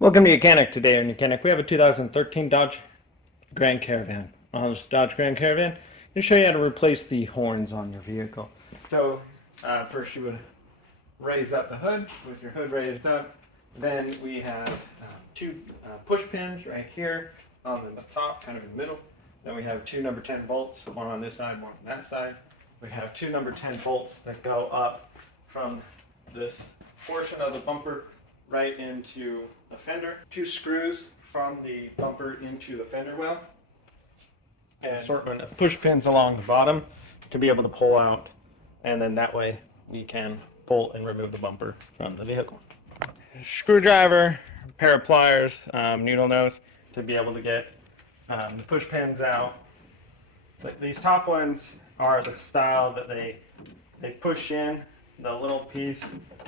Welcome to YOUCANIC. Today on YOUCANIC we have a 2013 Dodge Grand Caravan. On this Dodge Grand Caravan, I'm going to show you how to replace the horns on your vehicle. So first you would raise up the hood with your hood raised up. Then we have two push pins right here on the top, kind of in the middle. Then we have two number 10 bolts, one on this side, one on that side. We have two number 10 bolts that go up from this portion of the bumper right into the fender. Two screws from the bumper into the fender well. And an assortment of push pins along the bottom to be able to pull out. And then that way we can pull and remove the bumper from the vehicle. Screwdriver, a pair of pliers, needle nose to be able to get the push pins out. But these top ones are the style that they push in the little piece,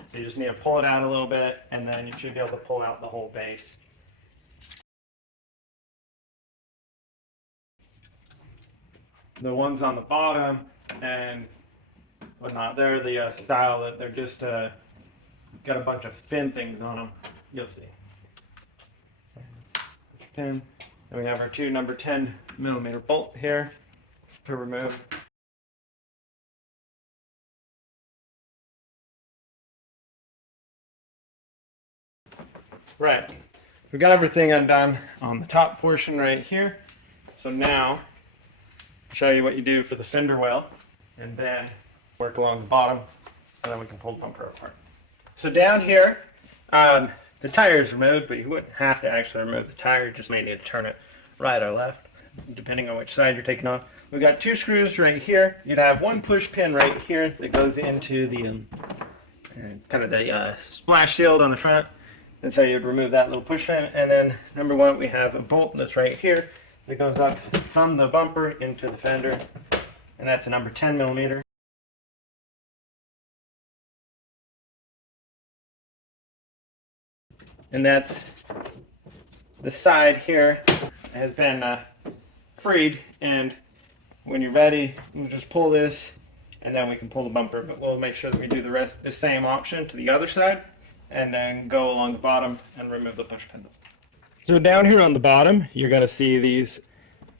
so you just need to pull it out a little bit, and then you should be able to pull out the whole base. The ones on the bottom and whatnot, they're the style that they're just got a bunch of fin things on them. You'll see. Pin. And we have our two number 10 millimeter bolt here to remove. Right, we've got everything undone on the top portion right here. So now, I'll show you what you do for the fender well, and then work along the bottom, and then we can pull the bumper apart. So down here, the tire is removed, but you wouldn't have to actually remove the tire. You just may need to turn it right or left, depending on which side you're taking off. We've got two screws right here. You'd have one push pin right here that goes into the kind of the splash shield on the front. And so you'd remove that little push pin, and then number one, we have a bolt that's right here that goes up from the bumper into the fender, and that's a number 10 millimeter. And that's the side here has been freed, and when you're ready, we'll just pull this, and then we can pull the bumper, but we'll make sure that we do the same option to the other side, and then go along the bottom and remove the push pins. So down here on the bottom, you're going to see these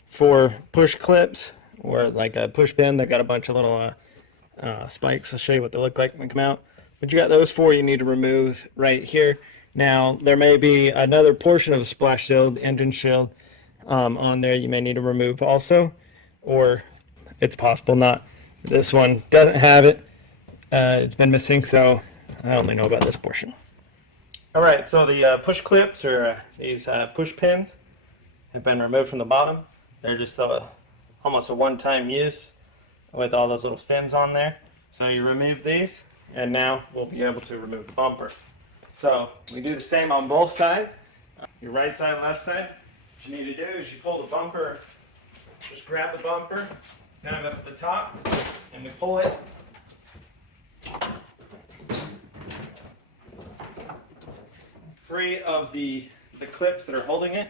4 push clips, or like a push pin that got a bunch of little spikes. I'll show you what they look like when they come out. But you got those 4 you need to remove right here. Now, there may be another portion of the splash shield, engine shield, on there you may need to remove also, or it's possible not. This one doesn't have it. It's been missing, so I only know about this portion. All right, so the push clips, or these push pins, have been removed from the bottom. They're just almost a one-time use with all those little fins on there. So you remove these, and now we'll be able to remove the bumper. So we do the same on both sides. Your right side, left side. What you need to do is you pull the bumper, just grab the bumper, kind of up at the top, and we pull it. Free of the clips that are holding it.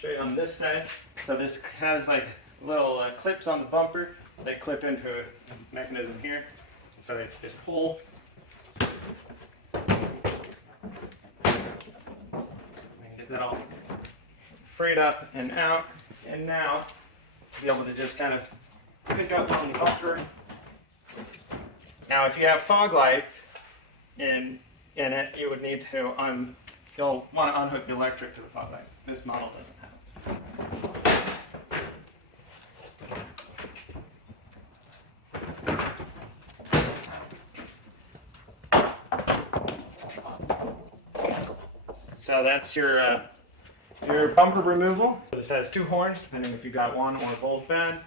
Show you on this side. So this has like little clips on the bumper that clip into a mechanism here. So they just pull. We can get that all freed up and out. And now be able to just kind of pick up on the bumper. Now if you have fog lights in it, you would need to you'll want to unhook the electric to the fog lights. This model doesn't have it. So that's your bumper removal. This has 2 horns, depending if you got one or both bad.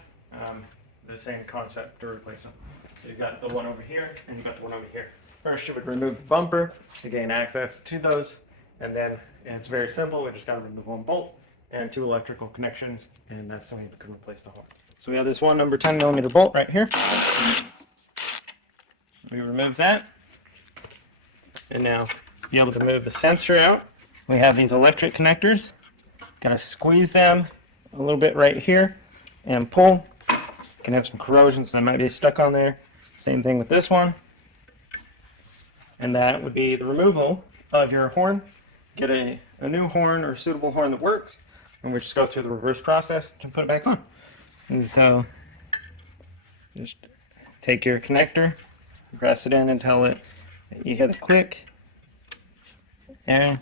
The same concept to replace them. So you've got the one over here, and you've got the one over here. First, you would remove the bumper to gain access to those. And then it's very simple. We just got to remove 1 bolt and 2 electrical connections, and that's the way we can replace the horn. So we have this one number 10 millimeter bolt right here. We remove that, and now be able to move the sensor out. We have these electric connectors. Got to squeeze them a little bit right here and pull. You can have some corrosion, so that might be stuck on there. Same thing with this one. And that would be the removal of your horn. get a new horn or a suitable horn that works, and we just go through the reverse process to put it back on. And so just take your connector, press it in until you hear the click, and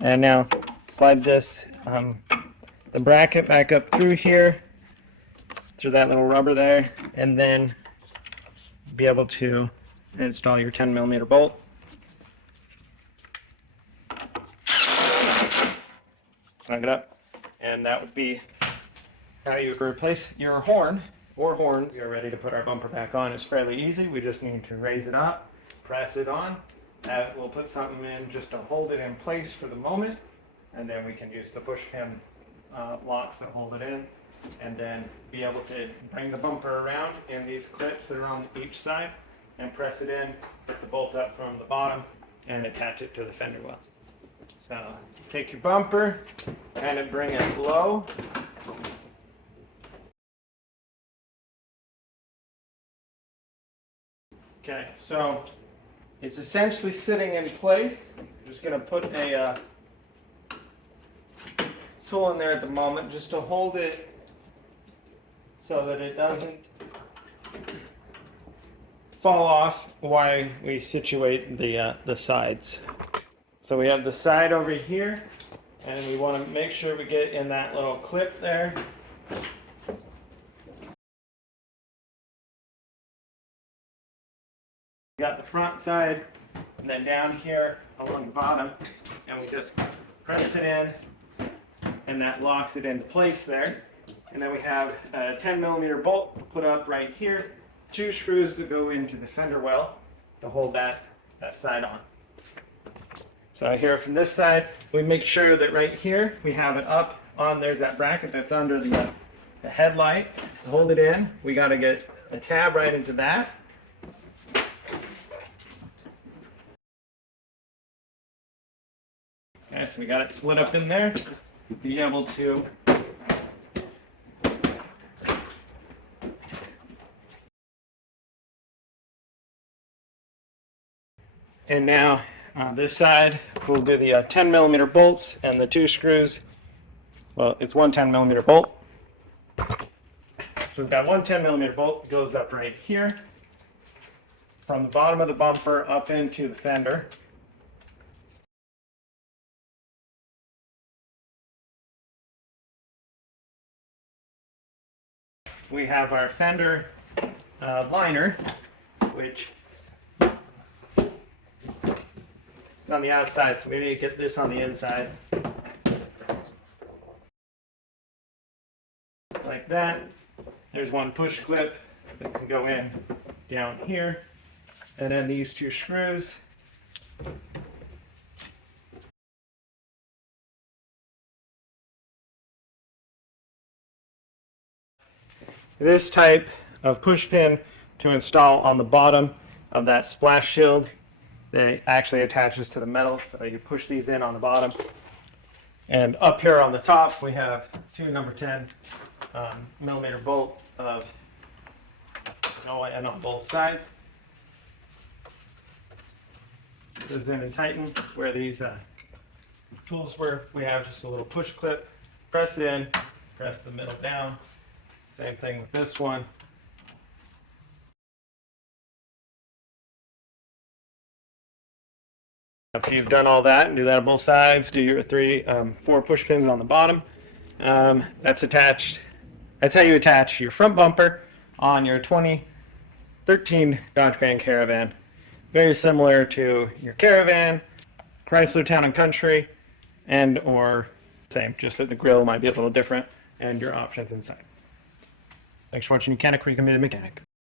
now slide this the bracket back up through here, through that little rubber there, and then be able to install your 10mm bolt. Snug it up, and that would be how you would replace your horn or horns. We are ready to put our bumper back on. It's fairly easy. We just need to raise it up, press it on. We'll put something in just to hold it in place for the moment, and then we can use the push pin locks to hold it in, and then be able to bring the bumper around in these clips that are on each side and press it in, put the bolt up from the bottom, and attach it to the fender well. So take your bumper and bring it low. Okay, so it's essentially sitting in place. I'm just going to put a tool in there at the moment just to hold it so that it doesn't fall off while we situate the sides. So we have the side over here, and we want to make sure we get in that little clip there. We got the front side, and then down here along the bottom, and we just press it in, and that locks it into place there. And then we have a 10mm bolt put up right here, 2 screws that go into the fender well to hold that side on. So here from this side, we make sure that right here we have it up on, there's that bracket that's under the headlight. To hold it in, we got to get a tab right into that. Okay, so we got it slid up in there. Be able to and now this side we'll do the 10mm bolts and the 2 screws. Well, it's one 10mm bolt. So we've got one 10mm bolt that goes up right here from the bottom of the bumper up into the fender. We have our fender liner, which is on the outside, so we need to get this on the inside. Just like that. There's one push clip that can go in down here, and then these 2 screws. This type of push pin to install on the bottom of that splash shield that actually attaches to the metal, so you push these in on the bottom. And up here on the top we have 2 number 10 millimeter bolt of and on both sides. Goes in and tighten where these tools were. We have just a little push clip, press it in, press the middle down. Same thing with this one. After you've done all that and do that on both sides, do your 4 push pins on the bottom. That's attached. That's how you attach your front bumper on your 2013 Dodge Grand Caravan. Very similar to your Caravan, Chrysler Town Country, and or same, just that the grill might be a little different and your options inside. Thanks for watching YOUCANIC, where you can be the mechanic.